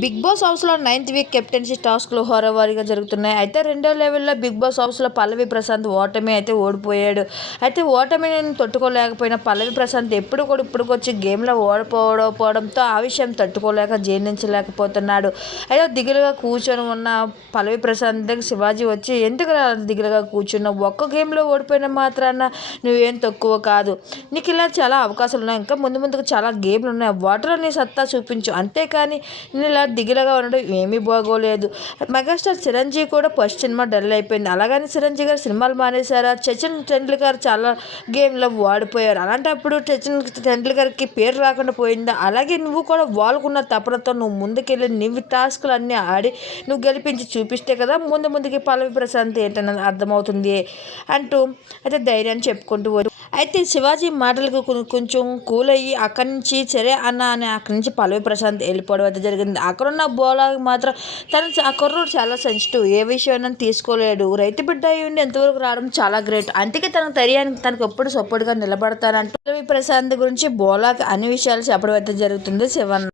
Big Boss హౌస్లో ninth week captaincy టాస్క్లు హోరవారిగా జరుగుతున్నాయి. అయితే రెండో లెవెల్లో బిగ్ బాస్ హౌస్లో పల్లవి ప్రశాంత్ ఓటమి అయితే ఓడిపోయాడు. అయితే ఓటమిని తట్టుకోలేకపోయిన పల్లవి ప్రశాంత్ ఎప్పుడు కూడా ఇప్పుడుకొచ్చి గేమ్లో ఓడిపోవడంతో ఆ విషయం తట్టుకోలేక జీర్ణించలేకపోతున్నాడు. అయితే దిగులుగా కూర్చొని ఉన్న పల్లవి ప్రశాంత్ దగ్గర శివాజీ వచ్చి ఎందుకు దిగులుగా కూర్చున్నావు? ఒక్క గేమ్లో ఓడిపోయిన మాత్రాన నువ్వేం తక్కువ కాదు. నీకు ఇలా చాలా అవకాశాలు ఉన్నాయి. ఇంకా ముందు ముందుకు చాలా గేమ్లు ఉన్నాయి. వాటర్లో నీ సత్తా చూపించు. అంతేకాని నేను ఇలా దిగులుగా ఉండడం ఏమీ బాగోలేదు. మెగాస్టార్ చిరంజీవి కూడా ఫస్ట్ సినిమా డల్ అయిపోయింది. అలాగని చిరంజీవి గారు సినిమాలు మానేశారా? సచిన్ టెండూల్కర్ చాలా గేమ్లో వాడిపోయారు. అలాంటప్పుడు సచిన్ టెండూల్కర్కి పేరు రాకుండా పోయిందా? అలాగే నువ్వు కూడా వాళ్ళకున్న తపనతో నువ్వు ముందుకెళ్ళి నువ్వు టాస్క్లు అన్నీ ఆడి నువ్వు గెలిపించి చూపిస్తే కదా ముందు ముందుకి పల్లవి ప్రశాంత్ ఏంటన్నది అర్థమవుతుంది అంటూ అయితే ధైర్యాన్ని చెప్పుకుంటూ వచ్చి- అయితే శివాజీ మాటలకు కొంచెం కూల్ అయ్యి అక్కడి నుంచి సరే అన్న అని అక్కడి నుంచి పల్లవి ప్రశాంత్ వెళ్ళిపోవడం అయితే జరిగింది. అక్కడున్న బోలాకి మాత్రం తను చ- ఆ కుర్రోడు చాలా సెన్సిటివ్ ఏ విషయమైనా తీసుకోలేడు. రైతు బిడ్డ అయి ఉండి ఎంతవరకు రావడం చాలా గ్రేట్ అందుకే తనకు ధైర్యానికి తనకు ఎప్పుడు సపోర్ట్గా నిలబడతానంటూ పల్లవి ప్రశాంత్ గురించి బోలాకి అన్ని విషయాలు చెప్పడం అయితే జరుగుతుంది శివన్న.